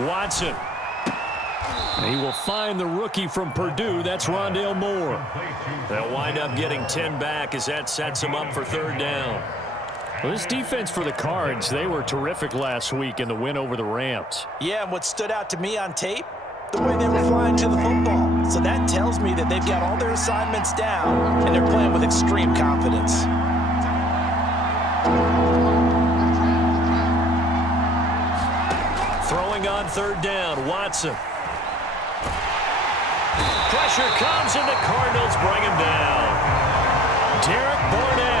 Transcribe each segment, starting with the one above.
Watson. He will find the rookie from Purdue. That's Rondale Moore. They'll wind up getting 10 back as that sets him up for third down. Well, this defense for the Cards, they were terrific last week in the win over the Rams. Yeah, and what stood out to me on tape, the way they were flying to the football. So that tells me that they've got all their assignments down, and they're playing with extreme confidence. Throwing on third down, Watson. Pressure comes, and the Cardinals bring him down. Derek Barnett.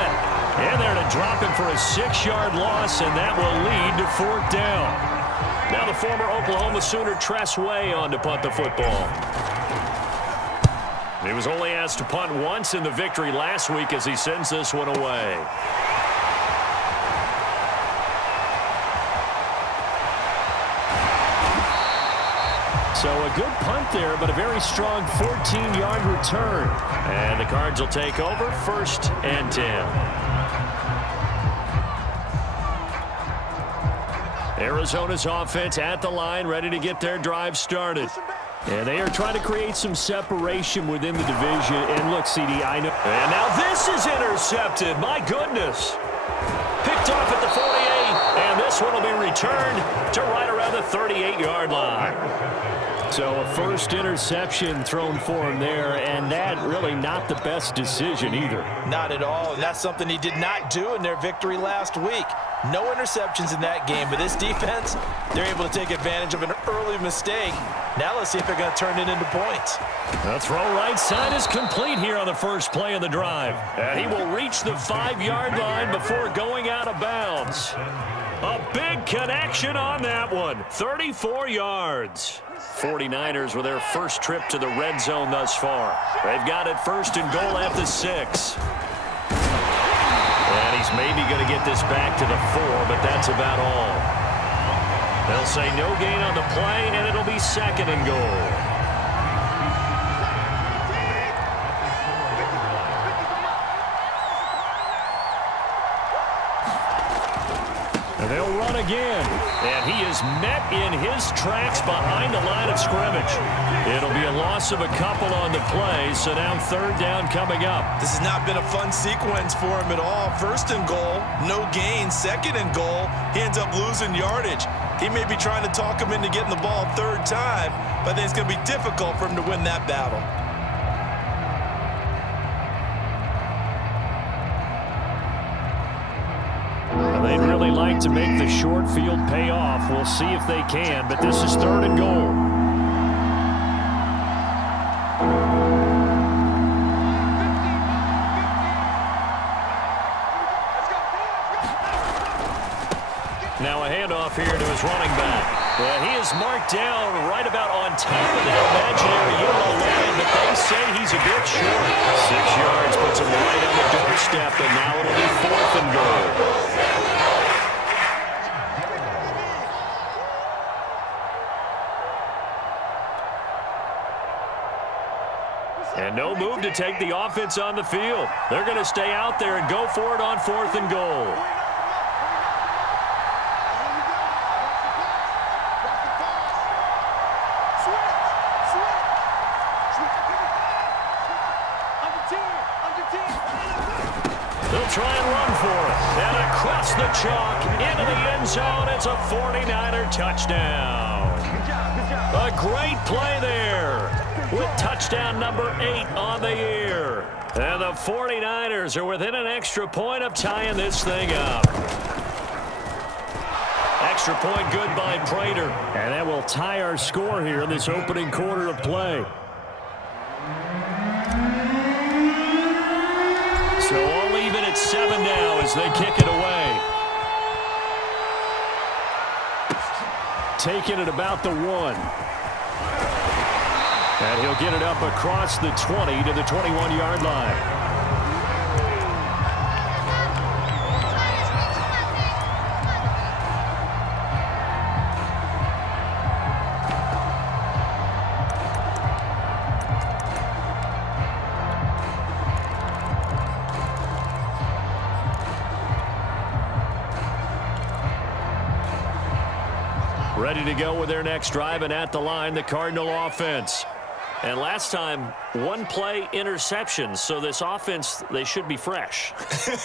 And they're to drop him for a 6-yard loss, and that will lead to fourth down. Now the former Oklahoma Sooner Tress Way on to punt the football. He was only asked to punt once in the victory last week as he sends this one away. So a good punt there, but a very strong 14-yard return. And the Cards will take over, 1st and 10. Arizona's offense at the line, ready to get their drive started. And they are trying to create some separation within the division. And look, CD, I know. And now this is intercepted. My goodness. Picked off at the 48, and this one will be returned to right around the 38-yard line. So a first interception thrown for him there, and that really not the best decision either. Not at all, and that's something he did not do in their victory last week. No interceptions in that game, but this defense, they're able to take advantage of an early mistake. Now let's see if they're going to turn it into points. The throw right side is complete here on the first play of the drive. And he will reach the 5-yard line before going out of bounds. A big connection on that one. 34 yards. 49ers with their first trip to the red zone thus far. They've got it 1st and goal at the 6. And he's maybe going to get this back to the 4, but that's about all. They'll say no gain on the play, and it'll be 2nd and goal. And they'll run again. And he is met in his tracks behind the line of scrimmage. It'll be a loss of a couple on the play, so now 3rd down coming up. This has not been a fun sequence for him at all. 1st and goal, no gain. 2nd and goal, he ends up losing yardage. He may be trying to talk him into getting the ball 3rd time, but I think it's going to be difficult for him to win that battle. They'd really like to make the short field pay off. We'll see if they can, but this is 3rd and goal. Now a handoff here to his running back. He is marked down right about on top of that imaginary yellow line, but they say he's a bit short. 6 yards puts him right on the doorstep, and now it'll be 4th and goal. And no move to take the offense on the field. They're going to stay out there and go for it on 4th and goal. They'll try and run for it. And across the chalk into the end zone. It's a 49er touchdown. A great play there with touchdown number 8 on the year. And the 49ers are within an extra point of tying this thing up. Extra point good by Prater. And that will tie our score here in this opening quarter of play. So all even at 7 now as they kick it away. Taking it about the 1. And he'll get it up across the 20 to the 21-yard line. Ready to go with their next drive, and at the line, the Cardinal offense. And last time, one play interception, so this offense, they should be fresh.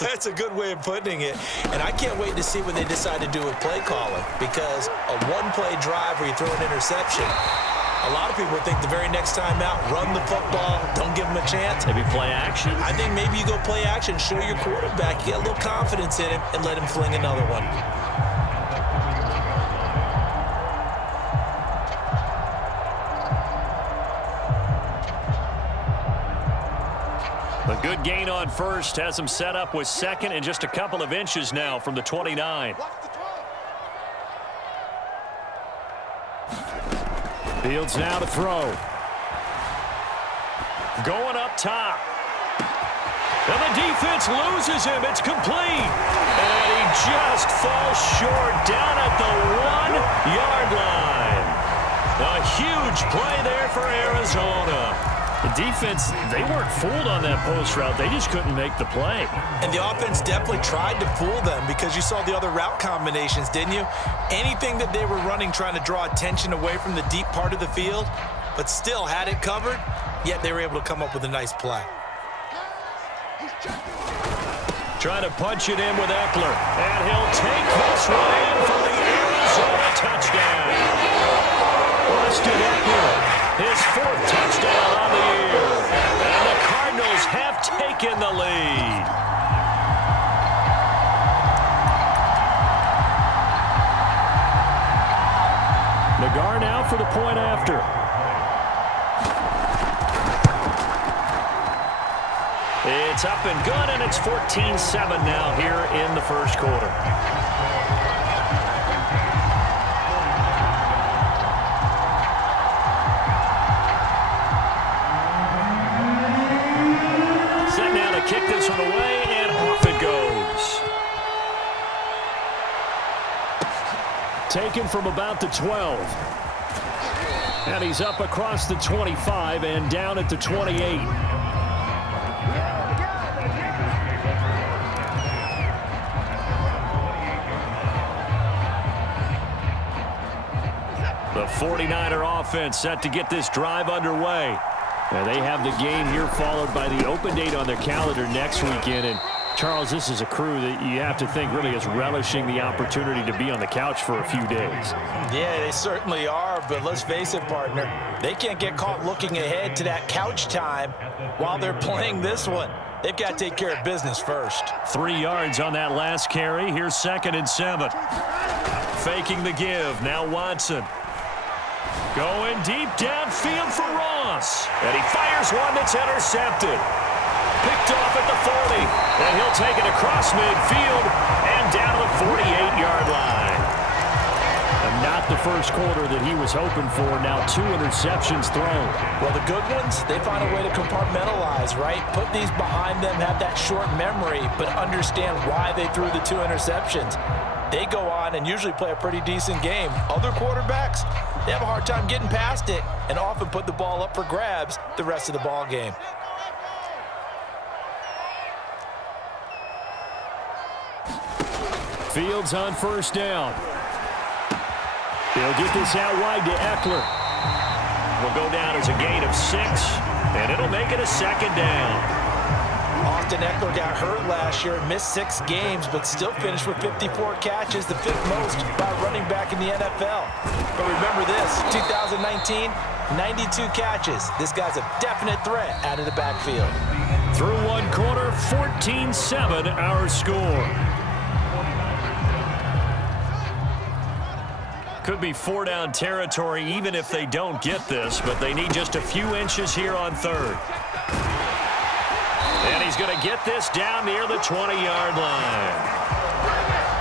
That's a good way of putting it. And I can't wait to see what they decide to do with play calling, because a one-play drive where you throw an interception, a lot of people think the very next time out, run the football, don't give them a chance. Maybe play action. I think maybe you go play action, show your quarterback, you get a little confidence in him, and let him fling another one. A good gain on first has him set up with second and just a couple of inches now from the 29. Fields now to throw. Going up top. And the defense loses him. It's complete. And he just falls short down at the 1-yard line. A huge play there for Arizona. The defense, they weren't fooled on that post route. They just couldn't make the play. And the offense definitely tried to fool them because you saw the other route combinations, didn't you? Anything that they were running trying to draw attention away from the deep part of the field, but still had it covered, yet they were able to come up with a nice play. Trying to punch it in with Eckler. And he'll take this one in for the Arizona touchdown. Austin Eckler. His fourth touchdown on the year. And the Cardinals have taken the lead. Nagar now for the point after. It's up and good, and it's 14-7 now here in the first quarter. Kick this one away, and off it goes. Taken from about the 12. And he's up across the 25 and down at the 28. The 49er offense set to get this drive underway. Now they have the game here followed by the open date on their calendar next weekend. And, Charles, this is a crew that you have to think really is relishing the opportunity to be on the couch for a few days. Yeah, they certainly are, but let's face it, partner. They can't get caught looking ahead to that couch time while they're playing this one. They've got to take care of business first. 3 yards on that last carry. Here's 2nd and 7. Faking the give. Now Watson. Going deep downfield for Ross. And he fires one that's intercepted. Picked off at the 40. And he'll take it across midfield and down to the 48-yard line. And not the first quarter that he was hoping for. Now 2 interceptions thrown. Well, the good ones, they find a way to compartmentalize, right? Put these behind them, have that short memory, but understand why they threw the 2 interceptions. They go on and usually play a pretty decent game. Other quarterbacks, they have a hard time getting past it and often put the ball up for grabs the rest of the ball game. Fields on first down. He'll get this out wide to Eckler. Will go down as a gain of 6, and it'll make it a 2nd down. Austin Eckler got hurt last year, missed 6 games, but still finished with 54 catches, the 5th most by running back in the NFL. But remember this, 2019, 92 catches. This guy's a definite threat out of the backfield. Through 1 quarter, 14-7 our score. Could be 4-down territory even if they don't get this, but they need just a few inches here on 3rd. And he's going to get this down near the 20-yard line.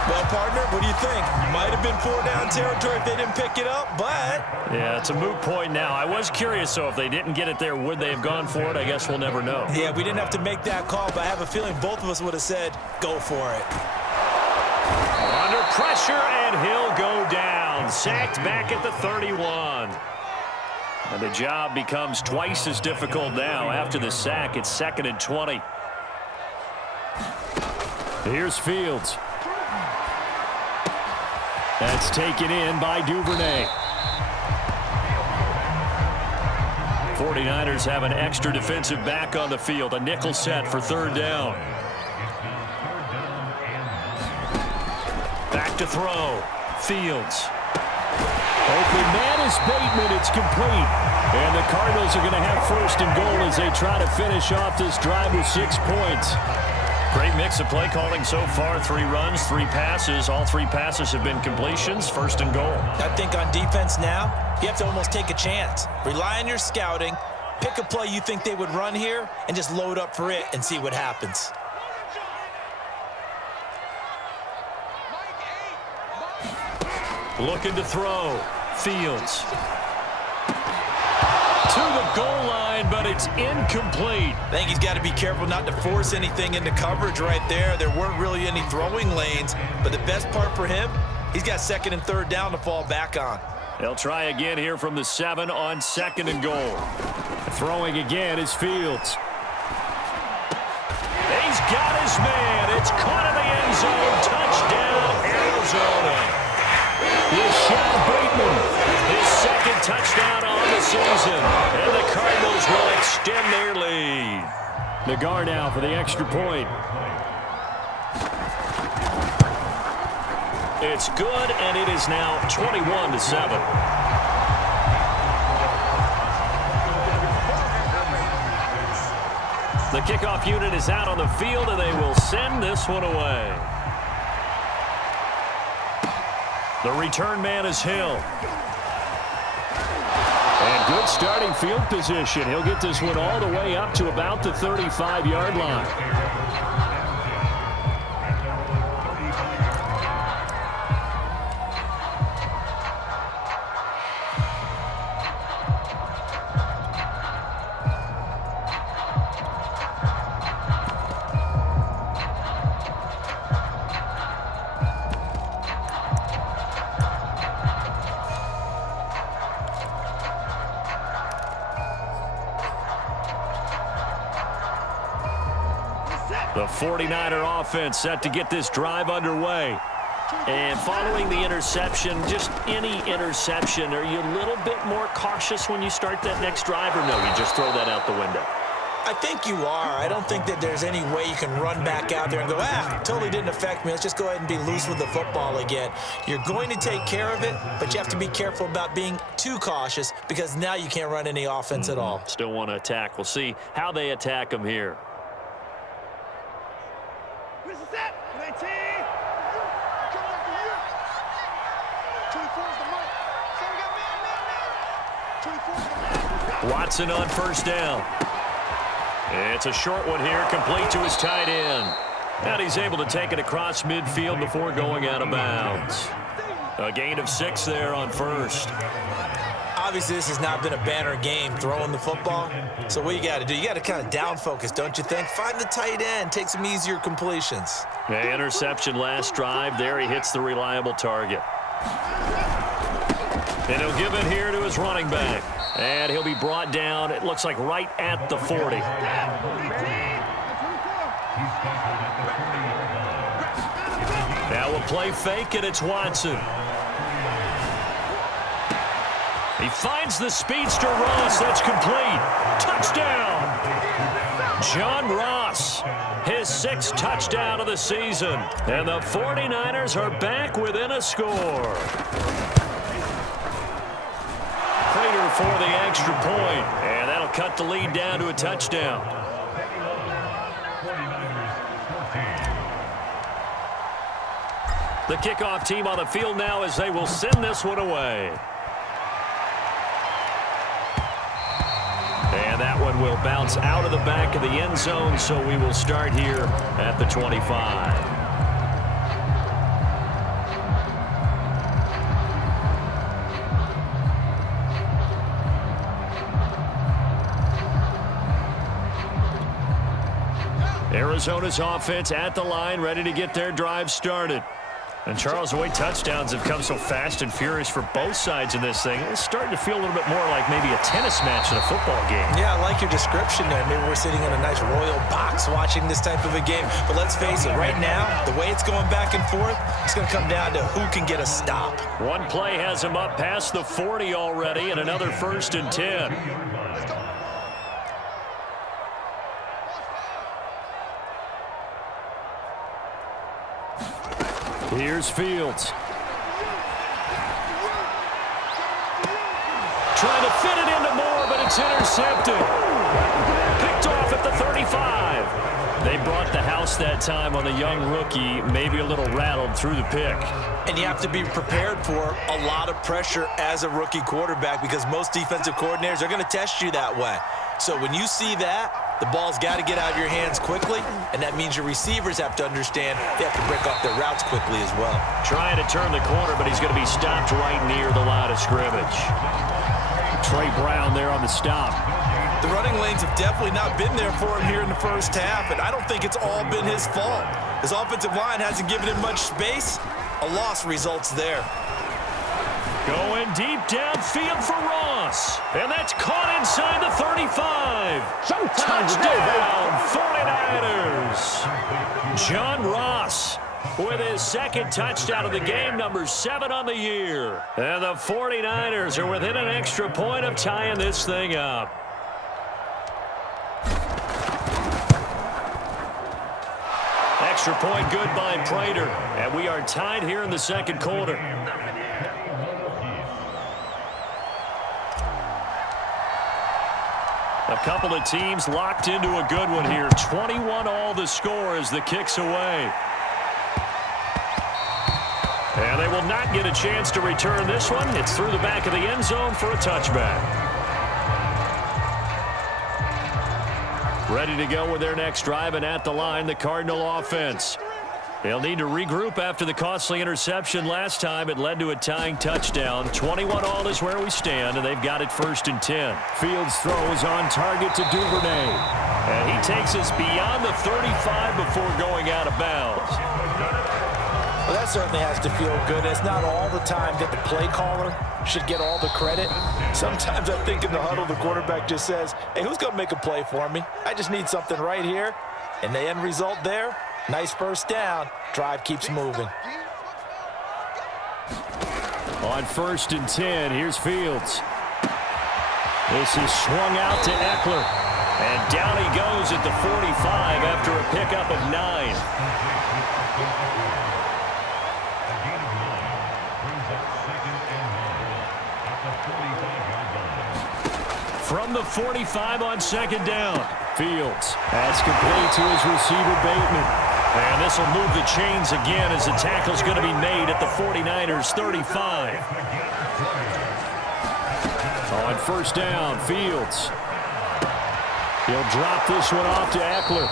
Well, partner, what do you think? Might have been 4-down territory if they didn't pick it up, but... Yeah, it's a moot point now. I was curious, so if they didn't get it there, would they have gone for it? I guess we'll never know. Yeah, we didn't have to make that call, but I have a feeling both of us would have said, go for it. Under pressure, and he'll go down. Sacked back at the 31. And the job becomes twice as difficult now. After the sack, it's 2nd and 20. Here's Fields. That's taken in by Duvernay. 49ers have an extra defensive back on the field. A nickel set for third down. Back to throw. Fields. Open man is Bateman. It's complete. And the Cardinals are going to have first and goal as they try to finish off this drive with 6 points. Great mix of play calling so far. 3 runs, 3 passes. All 3 passes have been completions. First and goal. I think on defense now, you have to almost take a chance. Rely on your scouting. Pick a play you think they would run here and just load up for it and see what happens. Looking to throw. Fields. To the goal line, but it's incomplete. I think he's got to be careful not to force anything into coverage right there. There weren't really any throwing lanes, but the best part for him, he's got second and third down to fall back on. They'll try again here from the 7 on second and goal. Throwing again is Fields. He's got his man. It's caught in the end zone. Touchdown, Arizona. Rashad Bateman, his second touchdown on the season. And the Cardinals will extend their lead. Nagar now for the extra point. It's good, and it is now 21-7. The kickoff unit is out on the field, and they will send this one away. The return man is Hill. And good starting field position. He'll get this one all the way up to about the 35-yard line. The 49er offense set to get this drive underway. And following the interception, just any interception, are you a little bit more cautious when you start that next drive, or no, you just throw that out the window? I think you are. I don't think that there's any way you can run back out there and go, totally didn't affect me. Let's just go ahead and be loose with the football again. You're going to take care of it, but you have to be careful about being too cautious because now you can't run any offense at all. Still want to attack. We'll see how they attack them here. Watson on first down. It's a short one here, complete to his tight end. And he's able to take it across midfield before going out of bounds. A gain of 6 there on first. Obviously, this has not been a banner game throwing the football. So what you got to do, you got to kind of down focus, don't you think? Find the tight end, take some easier completions. The interception last drive. There he hits the reliable target. And he'll give it here to his running back. And he'll be brought down, it looks like right at the 40. Now we'll play fake, and it's Watson. He finds the speedster Ross. That's complete. Touchdown. John Ross, his 6th touchdown of the season. And the 49ers are back within a score. Prater for the extra point, and that'll cut the lead down to a touchdown. The kickoff team on the field now as they will send this one away. And that one will bounce out of the back of the end zone, so we will start here at the 25. Arizona's offense at the line, ready to get their drive started. And Charles, the way touchdowns have come so fast and furious for both sides in this thing, it's starting to feel a little bit more like maybe a tennis match in a football game. Yeah, I like your description there. Maybe we're sitting in a nice royal box watching this type of a game. But let's face it, right now, the way it's going back and forth, it's going to come down to who can get a stop. One play has him up past the 40 already, and another 1st and 10. Here's Fields. Trying to fit it into Moore, but it's intercepted. Picked off at the 35. They brought the house that time on the young rookie, maybe a little rattled through the pick. And you have to be prepared for a lot of pressure as a rookie quarterback because most defensive coordinators are going to test you that way. So when you see that, the ball's got to get out of your hands quickly, and that means your receivers have to understand they have to break off their routes quickly as well. Trying to turn the corner, but he's going to be stopped right near the line of scrimmage. Trey Brown there on the stop. The running lanes have definitely not been there for him here in the first half, and I don't think it's all been his fault. His offensive line hasn't given him much space. A loss results there. Going deep downfield for Ross. And that's caught inside the 35. Touchdown, 49ers. John Ross with his second touchdown of the game, number 7 on the year. And the 49ers are within an extra point of tying this thing up. Extra point good by Prater. And we are tied here in the second quarter. A couple of teams locked into a good one here. 21-all the score as the kick's away. And they will not get a chance to return this one. It's through the back of the end zone for a touchback. Ready to go with their next drive, and at the line, the Cardinal offense. They'll need to regroup after the costly interception last time. It led to a tying touchdown. 21-all is where we stand, and they've got it 1st and 10. Fields throw is on target to Duvernay. And he takes us beyond the 35 before going out of bounds. Well, that certainly has to feel good. It's not all the time that the play caller should get all the credit. Sometimes I think in the huddle, the quarterback just says, hey, who's going to make a play for me? I just need something right here. And the end result there, nice first down. Drive keeps moving. On 1st and 10, here's Fields. This is swung out to Eckler. And down he goes at the 45 after a pickup of 9. From the 45 on 2nd down. Fields. That's complete to his receiver, Bateman. And this will move the chains again as the tackle's going to be made at the 49ers 35. On 1st down, Fields. He'll drop this one off to Eckler.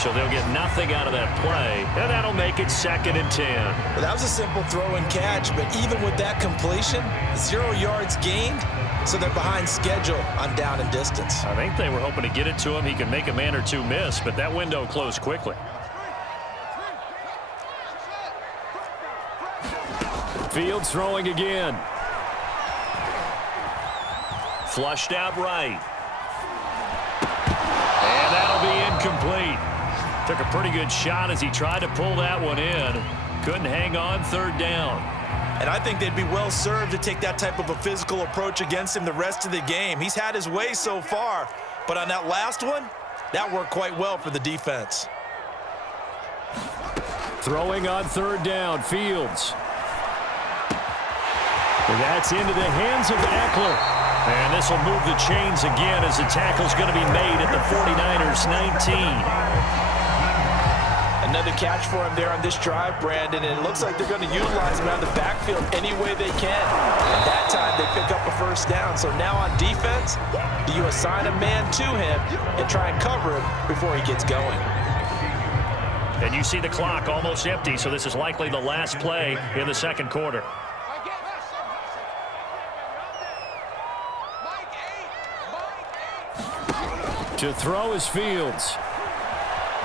So they'll get nothing out of that play, and that'll make it 2nd and 10. Well, that was a simple throw and catch, but even with that completion, 0 yards gained, so they're behind schedule on down and distance. I think they were hoping to get it to him. He could make a man or two miss, but that window closed quickly. Fields throwing again. Flushed out right. And that'll be incomplete. Took a pretty good shot as he tried to pull that one in. Couldn't hang on 3rd down. And I think they'd be well served to take that type of a physical approach against him the rest of the game. He's had his way so far, but on that last one, that worked quite well for the defense. Throwing on 3rd down, Fields. And that's into the hands of Eckler. And this will move the chains again as the tackle's going to be made at the 49ers 19. Another catch for him there on this drive, Brandon, and it looks like they're going to utilize him out of the backfield any way they can. And that time they pick up a 1st down. So now on defense, do you assign a man to him and try and cover him before he gets going? And you see the clock almost empty, so this is likely the last play in the 2nd quarter. To throw is Fields.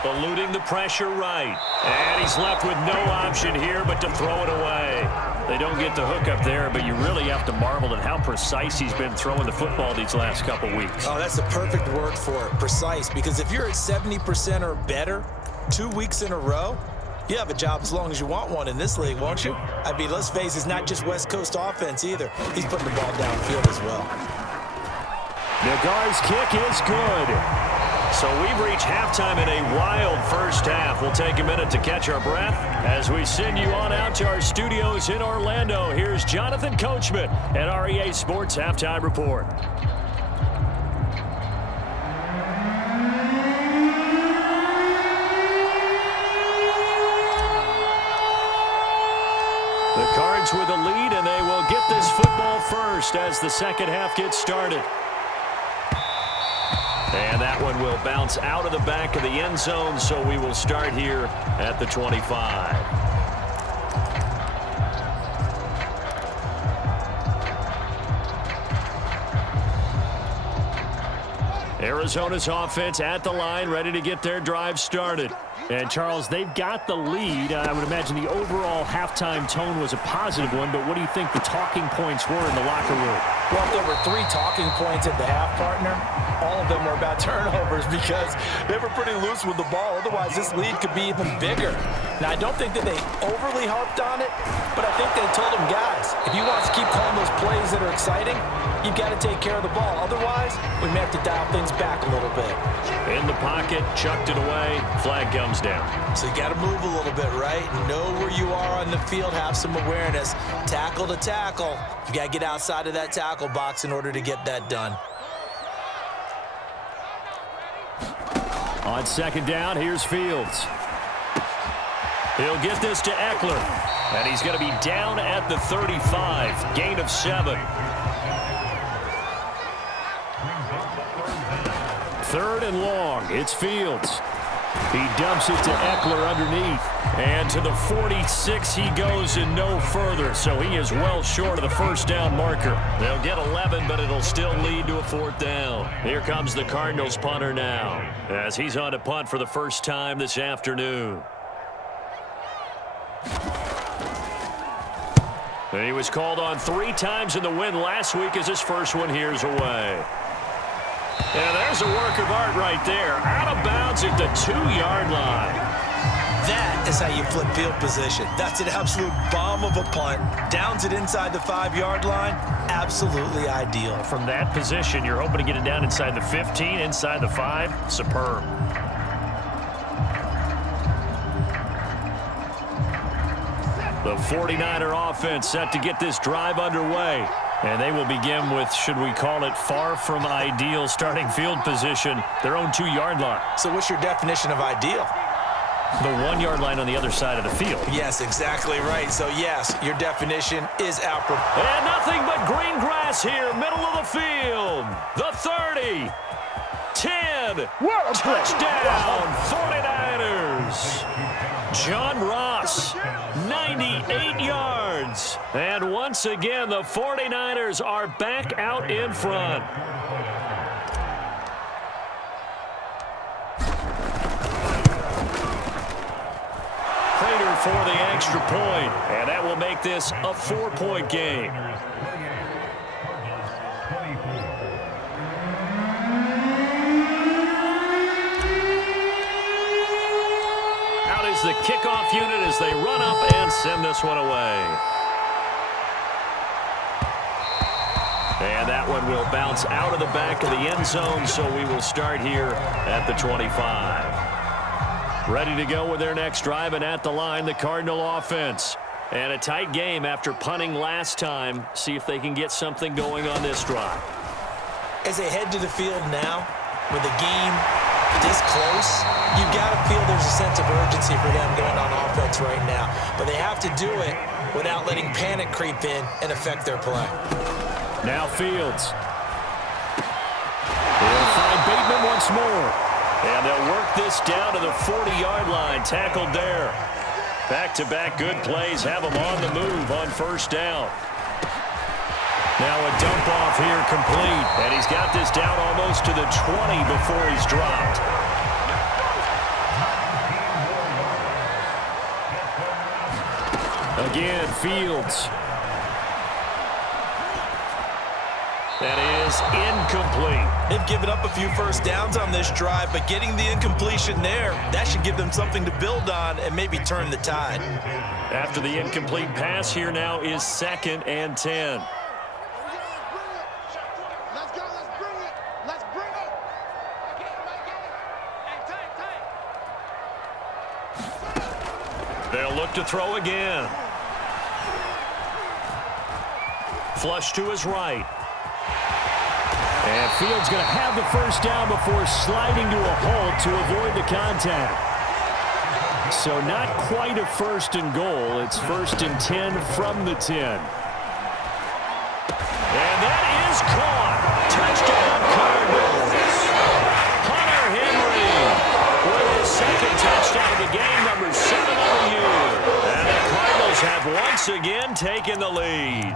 eluding the pressure right. And he's left with no option here but to throw it away. They don't get the hook up there, but you really have to marvel at how precise he's been throwing the football these last couple weeks. Oh, that's the perfect word for it, precise, because if you're at 70% or better 2 weeks in a row, you have a job as long as you want one in this league, won't you? I mean, let's face it, it's not just West Coast offense either. He's putting the ball downfield as well. Nagar's kick is good. So we've reached halftime in a wild first half. We'll take a minute to catch our breath as we send you on out to our studios in Orlando. Here's Jonathan Coachman at REA Sports Halftime Report. The Cards with a lead, and they will get this football first as the second half gets started. And that one will bounce out of the back of the end zone, so we will start here at the 25. Arizona's offense at the line, ready to get their drive started. And, Charles, they've got the lead. I would imagine the overall halftime tone was a positive one, but what do you think the talking points were in the locker room? Well, if there were 3 talking points at the half, partner, all of them were about turnovers because they were pretty loose with the ball. Otherwise, this lead could be even bigger. Now, I don't think that they overly harped on it, but I think they told them, guys, if you want to keep calling those plays that are exciting, you've got to take care of the ball. Otherwise, we may have to dial things back a little bit. In the pocket, chucked it away, flag comes down. So you got to move a little bit, right? Know where you are on the field, have some awareness. Tackle to tackle. You got to get outside of that tackle box in order to get that done. On second down, here's Fields. He'll get this to Eckler, and he's going to be down at the 35, gain of 7. Third and long, it's Fields. He dumps it to Eckler underneath. And to the 46 he goes and no further. So he is well short of the first down marker. They'll get 11, but it'll still lead to a 4th down. Here comes the Cardinals punter now, as he's on to punt for the first time this afternoon. And he was called on 3 times in the win last week as his first one here's away. And there's a work of art right there. Out of bounds at the 2-yard line. That is how you flip field position. That's an absolute bomb of a punt. Downs it inside the 5-yard line. Absolutely ideal. From that position, you're hoping to get it down inside the 15, inside the 5. Superb. The 49er offense set to get this drive underway. And they will begin with, should we call it, far from ideal starting field position, their own 2-yard line. So what's your definition of ideal? The 1-yard line on the other side of the field. Yes, exactly right. So, yes, your definition is apropos. And nothing but green grass here, middle of the field. The 30. 10. Touchdown, 49ers. John Ross, 98 yards. And once again, the 49ers are back out in front. Prater for the extra point, and that will make this a 4-point game. Out is the kickoff unit as they run up and send this one away. And that one will bounce out of the back of the end zone, so we will start here at the 25. Ready to go with their next drive, and at the line, the Cardinal offense. And a tight game after punting last time. See if they can get something going on this drive. As they head to the field now, with the game this close, you've got to feel there's a sense of urgency for them going on offense right now. But they have to do it without letting panic creep in and affect their play. Now Fields. They'll find Bateman once more. And they'll work this down to the 40-yard line. Tackled there. Back-to-back good plays have them on the move on first down. Now a dump off here complete. And he's got this down almost to the 20 before he's dropped. Again, Fields. That is incomplete. They've given up a few first downs on this drive, but getting the incompletion there, that should give them something to build on and maybe turn the tide. After the incomplete pass, here now is 2nd and 10. Let's go. Let's bring it. Let's bring it. They'll look to throw again. Flush to his right. And Fields going to have the first down before sliding to a halt to avoid the contact. So not quite a 1st and goal. It's 1st and 10 from the 10. And that is caught. Touchdown Cardinals. Hunter Henry with his 2nd touchdown of the game, number 7 on the year. And the Cardinals have once again taken the lead.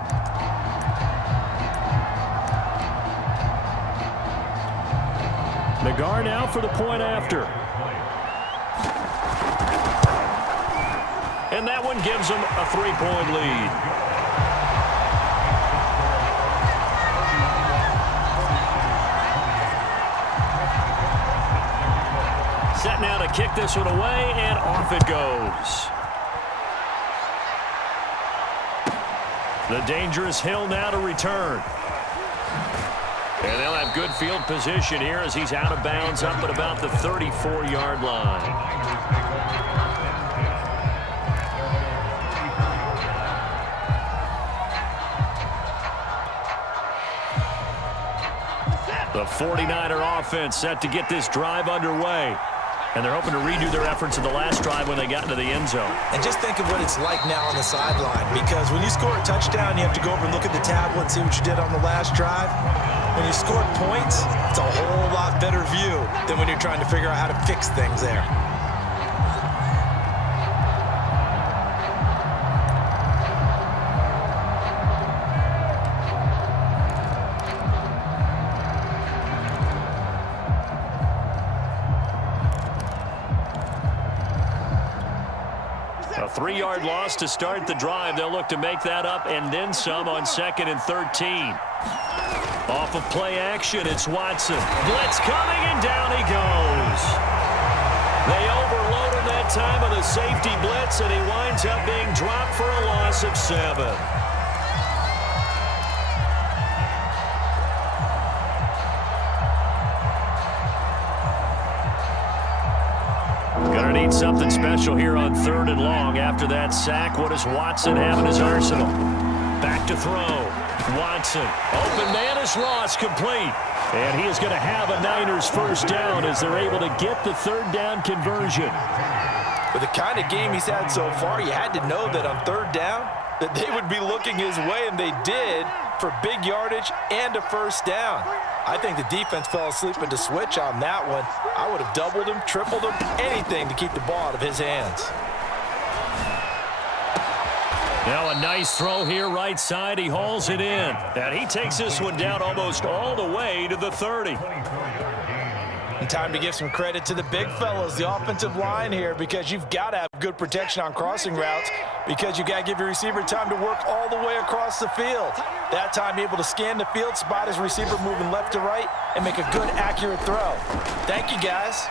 Nagar now for the point after. And that one gives them a 3-point lead. Set now to kick this one away, and off it goes. The dangerous Hill now to return. And they'll have good field position here as he's out of bounds up at about the 34-yard line. The 49er offense set to get this drive underway. And they're hoping to redo their efforts in the last drive when they got into the end zone. And just think of what it's like now on the sideline, because when you score a touchdown, you have to go over and look at the tablet and see what you did on the last drive. When you score points, it's a whole lot better view than when you're trying to figure out how to fix things there. A 3-yard loss to start the drive. They'll look to make that up and then some on 2nd and 13. Off of play action, it's Watson. Blitz coming, and down he goes. They overload him that time on the safety blitz, and he winds up being dropped for a loss of 7. Gonna need something special here on 3rd and long. After that sack, what does Watson have in his arsenal? Back to throw. Watson, open man is Ross, complete. And he is going to have a Niners first down as they're able to get the 3rd down conversion. With the kind of game he's had so far, you had to know that on 3rd down that they would be looking his way, and they did, for big yardage and a first down. I think the defense fell asleep at the switch on that one. I would have doubled him, tripled him, anything to keep the ball out of his hands. Now a nice throw here right side. He hauls it in. And he takes this one down almost all the way to the 30. And time to give some credit to the big fellas, the offensive line here, because you've got to have good protection on crossing routes, because you got to give your receiver time to work all the way across the field. That time able to scan the field, spot his receiver moving left to right, and make a good, accurate throw. Thank you, guys.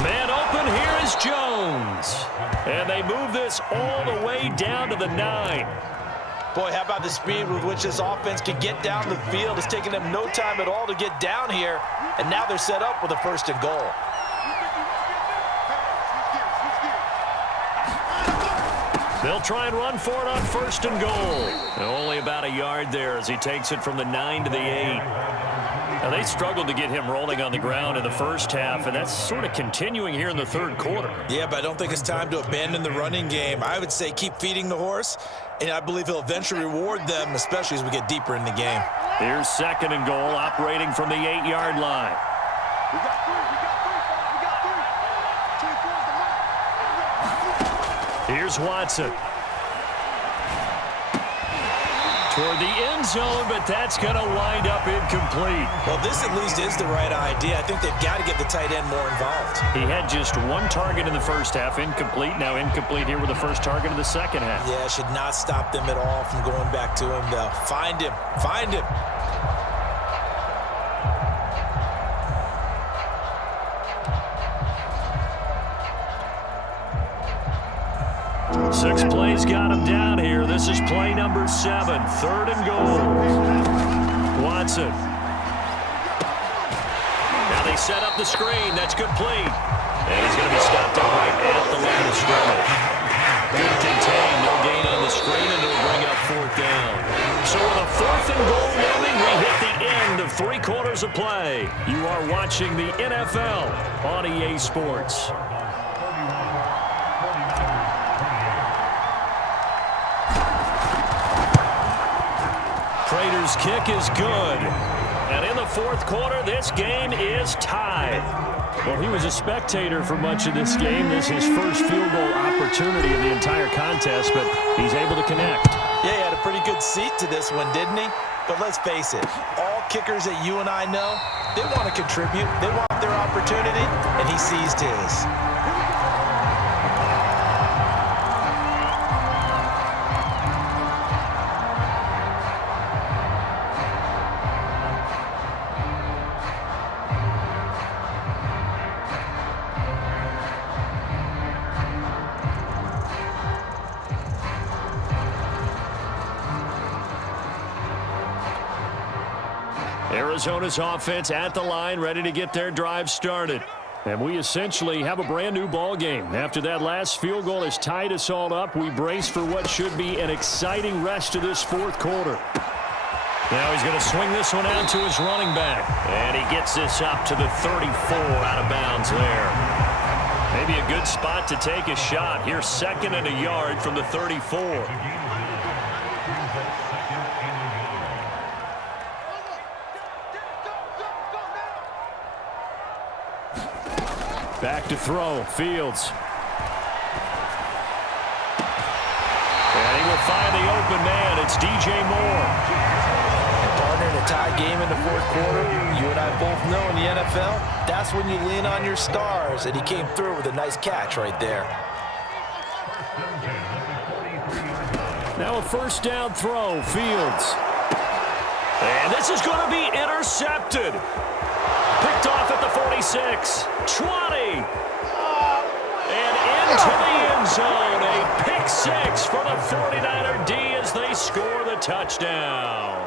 Man open, here is Jones. And they move this all the way down to the 9. Boy, how about the speed with which this offense can get down the field? It's taken them no time at all to get down here, and now they're set up with a 1st and goal. They'll try and run for it on 1st and goal. Only about a yard there as he takes it from the 9 to the 8. Now, they struggled to get him rolling on the ground in the first half, and that's sort of continuing here in the 3rd quarter. Yeah, but I don't think it's time to abandon the running game. I would say keep feeding the horse, and I believe he'll eventually reward them, especially as we get deeper in the game. Here's 2nd and goal, operating from the 8-yard line. We got 3. Towards the line. Here's Watson. toward the end zone, but that's going to wind up incomplete. Well, this at least is the right idea. I think they've got to get the tight end more involved. He had just one target in the first half, incomplete. Now incomplete here with the first target of the second half. Yeah, should not stop them at all from going back to him, though. Find him. Find him. 6 plays got him down here. This is play number 7, 3rd and goal. Watson. Now they set up the screen. That's complete. And he's going to be stopped right at the line of scrimmage. Good contain. No gain on the screen, and it'll bring up 4th down. So with a 4th and goal looming, we hit the end of 3 quarters of play. You are watching the NFL on EA Sports. Prater's kick is good. And in the 4th quarter, this game is tied. Well, he was a spectator for much of this game. This is his first field goal opportunity of the entire contest, but he's able to connect. Yeah, he had a pretty good seat to this one, didn't he? But let's face it, all kickers that you and I know, they want to contribute. They want their opportunity, and he seized his. Arizona's offense at the line, ready to get their drive started. And we essentially have a brand new ball game. After that last field goal has tied us all up, we brace for what should be an exciting rest of this 4th quarter. Now he's going to swing this one out to his running back. And he gets this up to the 34 out of bounds there. Maybe a good spot to take a shot. Here, 2nd and a yard from the 34. Back to throw, Fields. And he will find the open man. It's DJ Moore. And partner, in a tie game in the 4th quarter, you and I both know in the NFL, that's when you lean on your stars. And he came through with a nice catch right there. Now a 1st down throw, Fields. And this is going to be intercepted. Picked off at the 46, 20, and into the end zone. A pick 6 for the 49er D as they score the touchdown.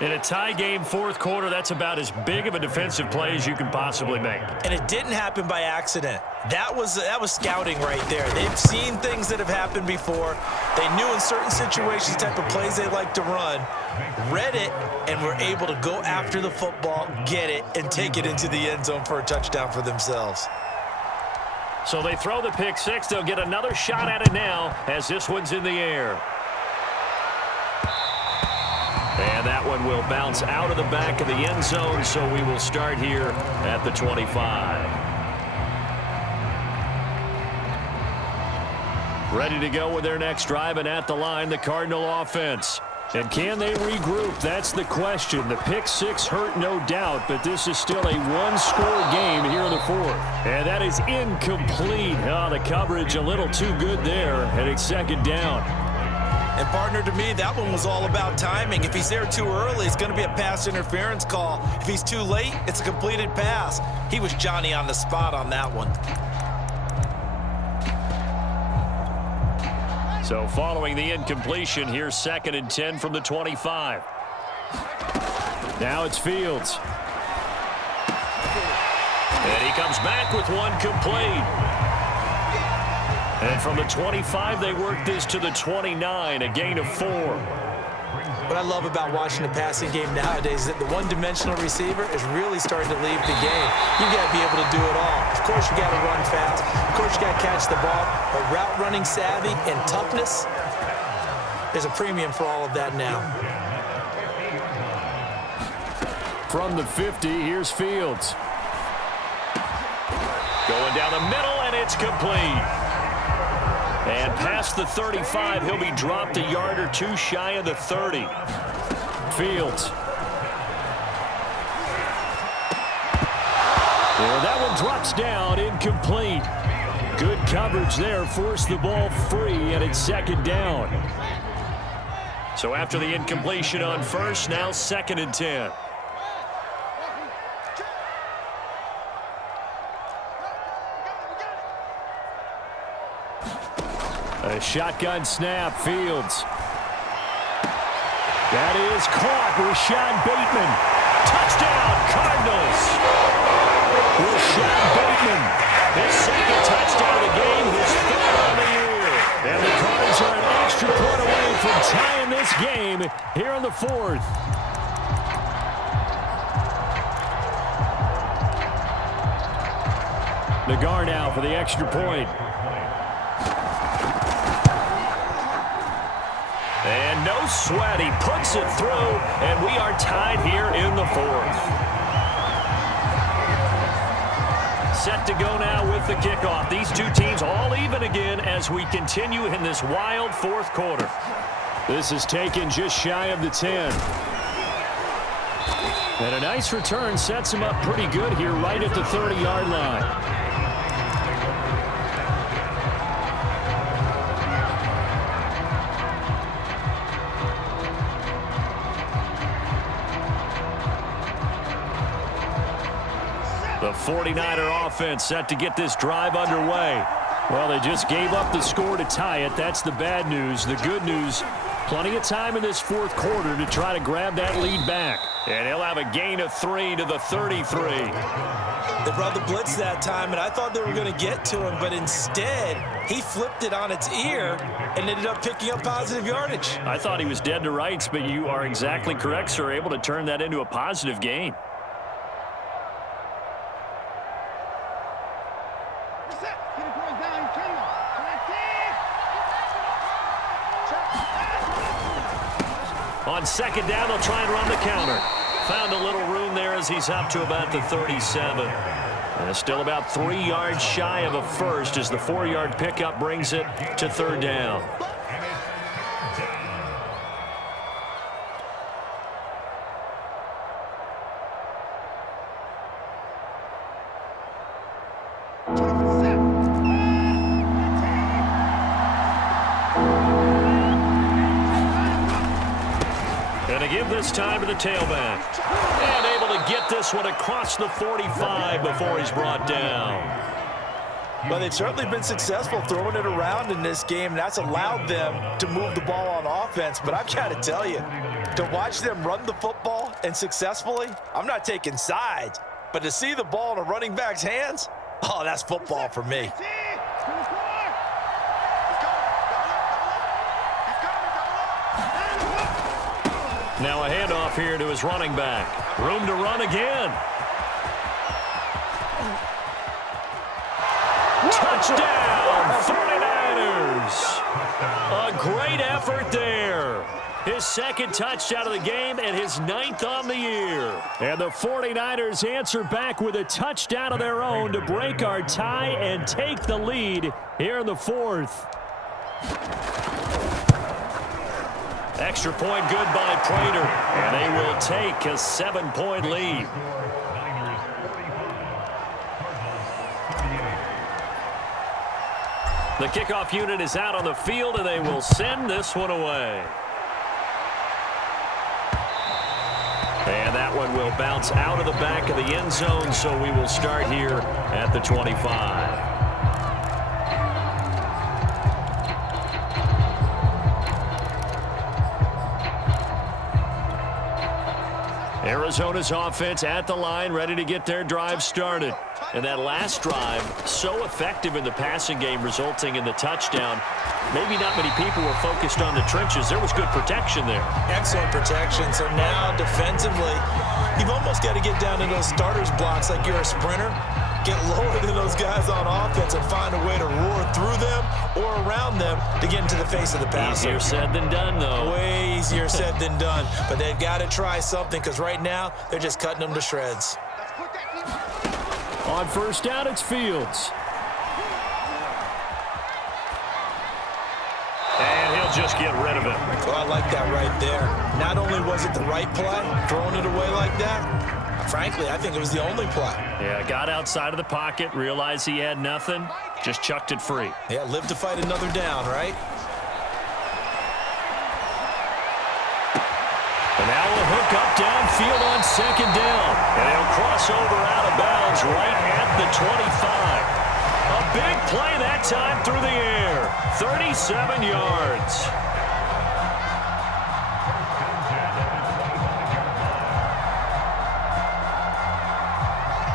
In a tie game, 4th quarter, that's about as big of a defensive play as you can possibly make. And it didn't happen by accident. That was scouting right there. They've seen things that have happened before. They knew in certain situations the type of plays they like to run, read it, and were able to go after the football, get it, and take it into the end zone for a touchdown for themselves. So they throw the pick 6. They'll get another shot at it now as this one's in the air. And that one will bounce out of the back of the end zone, so we will start here at the 25. Ready to go with their next drive, and at the line, the Cardinal offense. And can they regroup? That's the question. The pick 6 hurt, no doubt, but this is still a 1-score game here in the 4th. And that is incomplete. Oh, the coverage a little too good there, and it's 2nd down. And partner, to me, that one was all about timing. If he's there too early, it's going to be a pass interference call. If he's too late, it's a completed pass. He was Johnny on the spot on that one. So following the incompletion, here's 2nd and 10 from the 25. Now it's Fields. And he comes back with one complete. And from the 25, they work this to the 29, a gain of 4. What I love about watching the passing game nowadays is that the one-dimensional receiver is really starting to leave the game. You got to be able to do it all. Of course, you got to run fast. Of course, you got to catch the ball. But route running savvy and toughness, there's a premium for all of that now. From the 50, here's Fields. Going down the middle, and it's complete. And past the 35, he'll be dropped a yard or two shy of the 30. Fields. And that one drops down, incomplete. Good coverage there, forced the ball free, and it's second down. So after the incompletion on first, now 2nd and 10. A shotgun snap, Fields. That is caught, Rashad Bateman. Touchdown, Cardinals. Rashad Bateman, his second touchdown of the game, his 3rd on the year. And the Cardinals are an extra point away from tying this game here in the 4th. Nagar now for the extra point. And no sweat, he puts it through, and we are tied here in the 4th. Set to go now with the kickoff. These two teams all even again as we continue in this wild 4th quarter. This is taken just shy of the 10. And a nice return sets him up pretty good here right at the 30-yard line. The 49er offense set to get this drive underway. Well, they just gave up the score to tie it. That's the bad news. The good news, plenty of time in this 4th quarter to try to grab that lead back. And he'll have a gain of 3 to the 33. They brought the blitz that time, and I thought they were going to get to him, but instead, he flipped it on its ear and ended up picking up positive yardage. I thought he was dead to rights, but you are exactly correct, sir. Able to turn that into a positive gain. On 2nd down, they'll try and run the counter. Found a little room there as he's up to about the 37. And still about 3 yards shy of a first as the 4-yard pickup brings it to 3rd down. Give this time to the tailback. And able to get this one across the 45 before he's brought down. Well, they've certainly been successful throwing it around in this game. That's allowed them to move the ball on offense. But I've got to tell you, to watch them run the football and successfully, I'm not taking sides. But to see the ball in a running back's hands, oh, that's football for me. Now a handoff here to his running back. Room to run again. Touchdown, 49ers. A great effort there. His 2nd touchdown of the game and his 9th on the year. And the 49ers answer back with a touchdown of their own to break our tie and take the lead here in the 4th. Extra point good by Prater, and they will take a 7-point lead. The kickoff unit is out on the field, and they will send this one away. And that one will bounce out of the back of the end zone, so we will start here at the 25. Arizona's offense at the line, ready to get their drive started. And that last drive, so effective in the passing game, resulting in the touchdown. Maybe not many people were focused on the trenches. There was good protection there. Excellent protection. So now, defensively, you've almost got to get down to those starters blocks like you're a sprinter. Get lower than those guys on offense and find a way to roar through them or around them to get into the face of the passer. Easier said than done, though. Way easier said than done. But they've got to try something because right now they're just cutting them to shreds. On 1st down, it's Fields. they'll just get rid of it. Well, I like that right there. Not only was it the right play, throwing it away like that, frankly, I think it was the only play. Yeah, got outside of the pocket, realized he had nothing, just chucked it free. Yeah, live to fight another down, right? And now a hook up downfield on second down. And he'll cross over out of bounds right at the 25. A big play that time through the air. 37 yards.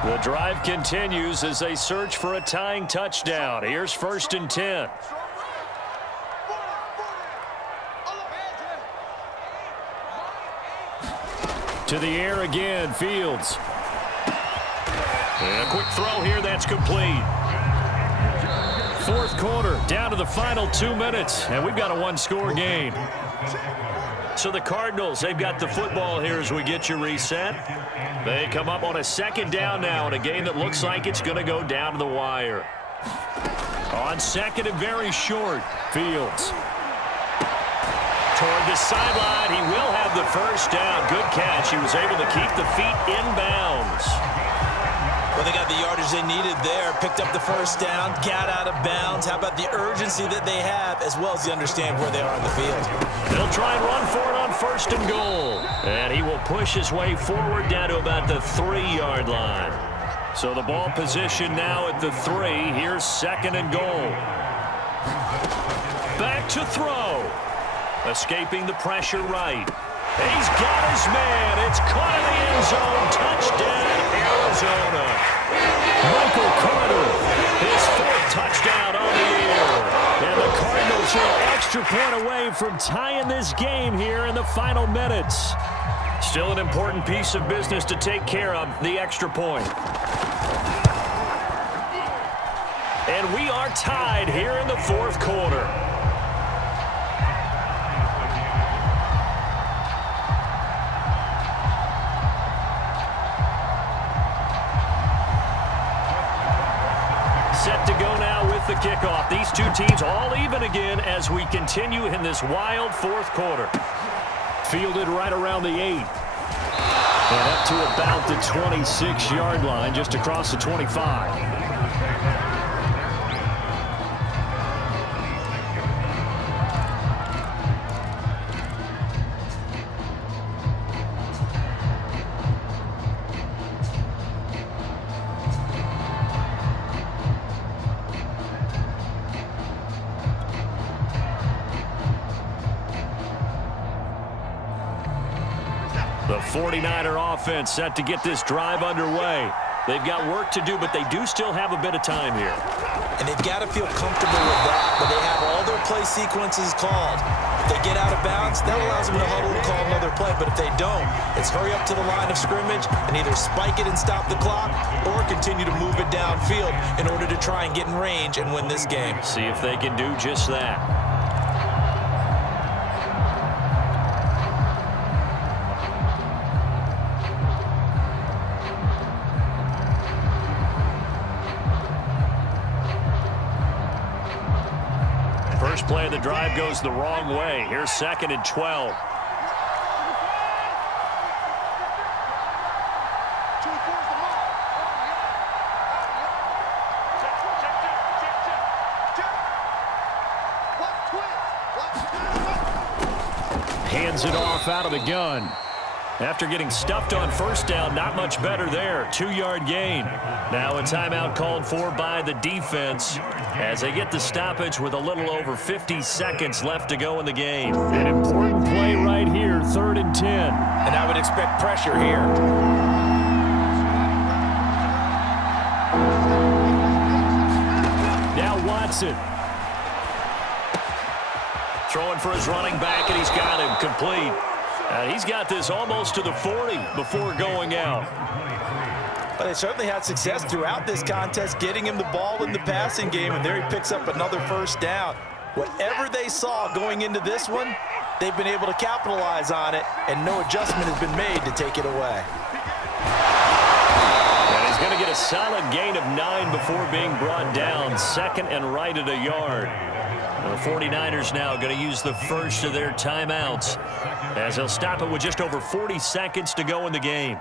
The drive continues as they search for a tying touchdown. Here's 1st and 10. To the air again, Fields. And a quick throw here, that's complete. 4th quarter, down to the final 2 minutes, and we've got a one-score game. So the Cardinals, they've got the football here as we get you reset. They come up on a 2nd down now in a game that looks like it's going to go down to the wire. On 2nd and very short, Fields. Toward the sideline, he will have the 1st down. Good catch. He was able to keep the feet inbounds. Well, they got the yardage they needed there, picked up the 1st down, got out of bounds. How about the urgency that they have, as well as they understand where they are on the field? They'll try and run for it on 1st and goal. And he will push his way forward down to about the 3-yard line. So the ball position now at the 3. Here's 2nd and goal. Back to throw. Escaping the pressure right. He's got his man. It's caught in the end zone. Touchdown, Arizona. Michael Carter, his 4th touchdown on the year. And the Cardinals are an extra point away from tying this game here in the final minutes. Still an important piece of business to take care of, the extra point. And we are tied here in the 4th quarter. Set to go now with the kickoff. These two teams all even again as we continue in this wild 4th quarter. Fielded right around the 8. And up to about the 26-yard line, just across the 25. The 49er offense set to get this drive underway. They've got work to do, but they do still have a bit of time here. And they've got to feel comfortable with that, but they have all their play sequences called. If they get out of bounds, that allows them to huddle and call another play. But if they don't, it's hurry up to the line of scrimmage and either spike it and stop the clock or continue to move it downfield in order to try and get in range and win this game. See if they can do just that. First play of the drive goes the wrong way. Here's 2nd and 12. Hands it off out of the gun. After getting stuffed on 1st down, not much better there. 2-yard gain. Now a timeout called for by the defense as they get the stoppage with a little over 50 seconds left to go in the game. An important play right here, 3rd and 10. And I would expect pressure here. Now Watson. Throwing for his running back, and he's got him complete. He's got this almost to the 40 before going out. But they certainly had success throughout this contest, getting him the ball in the passing game, and there he picks up another 1st down. Whatever they saw going into this one, they've been able to capitalize on it, and no adjustment has been made to take it away. And he's going to get a solid gain of 9 before being brought down. 2nd and right at a yard. The 49ers now going to use the first of their timeouts as they'll stop it with just over 40 seconds to go in the game.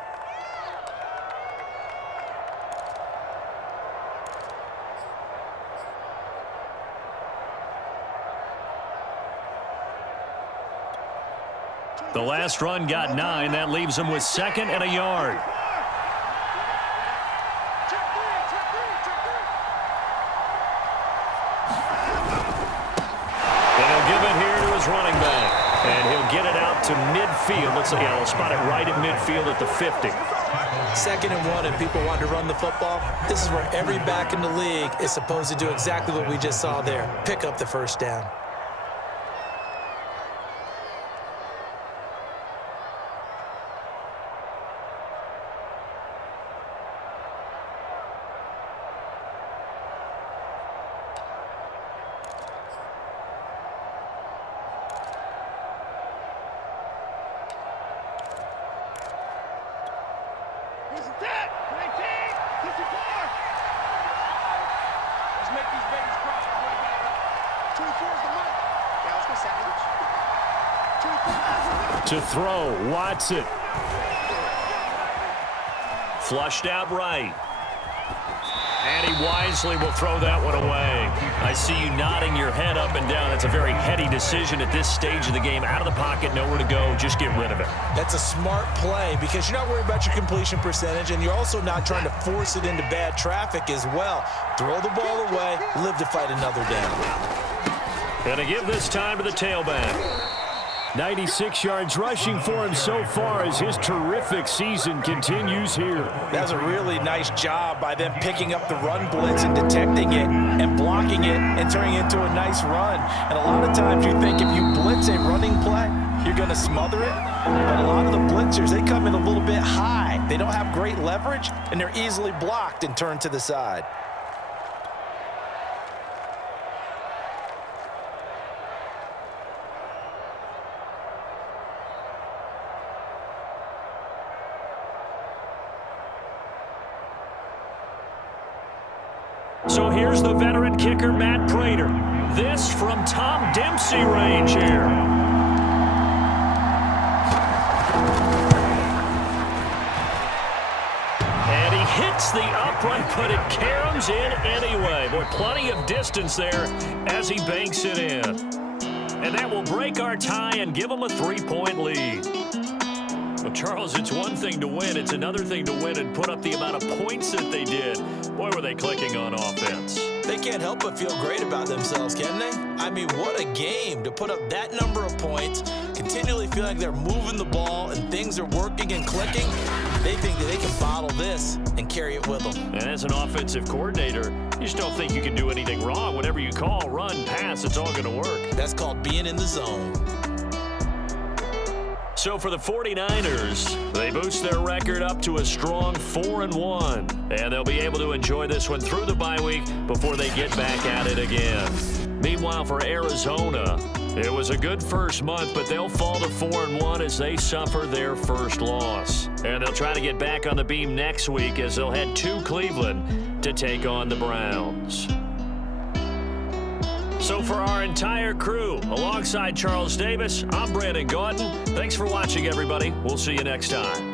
The last run got 9. That leaves them with 2nd and a yard. And he'll give it here to his running back. And he'll get it out to midfield. Let's see, he'll spot it right at midfield at the 50. 2nd and 1 and people want to run the football. This is where every back in the league is supposed to do exactly what we just saw there. Pick up the first down. To throw, Watson. Flushed out right. And he wisely will throw that one away. I see you nodding your head up and down. That's a very heady decision at this stage of the game. Out of the pocket, nowhere to go. Just get rid of it. That's a smart play because you're not worried about your completion percentage, and you're also not trying to force it into bad traffic as well. Throw the ball away, live to fight another down. Going to give this time to the tailback. 96 yards rushing for him so far as his terrific season continues here. That's a really nice job by them picking up the run blitz and detecting it and blocking it and turning it into a nice run. And a lot of times you think if you blitz a running play, you're going to smother it. But a lot of the blitzers, they come in a little bit high. They don't have great leverage, and they're easily blocked and turned to the side. So here's the veteran kicker, Matt Prater. This from Tom Dempsey range here. And he hits the upright, but it caroms in anyway. Boy, plenty of distance there as he banks it in. And that will break our tie and give them a 3-point lead. Well, Charles, it's one thing to win. It's another thing to win and put up the amount of points that they did. Boy, were they clicking on offense. They can't help but feel great about themselves, can they? I mean, what a game to put up that number of points, continually feel like they're moving the ball and things are working and clicking. They think that they can bottle this and carry it with them. And as an offensive coordinator, you just don't think you can do anything wrong. Whatever you call, run, pass, it's all going to work. That's called being in the zone. So for the 49ers, they boost their record up to a strong 4-1. And they'll be able to enjoy this one through the bye week before they get back at it again. Meanwhile, for Arizona, it was a good first month, but they'll fall to 4-1 as they suffer their first loss. And they'll try to get back on the beam next week as they'll head to Cleveland to take on the Browns. So for our entire crew, alongside Charles Davis, I'm Brandon Gaudin. Thanks for watching, everybody. We'll see you next time.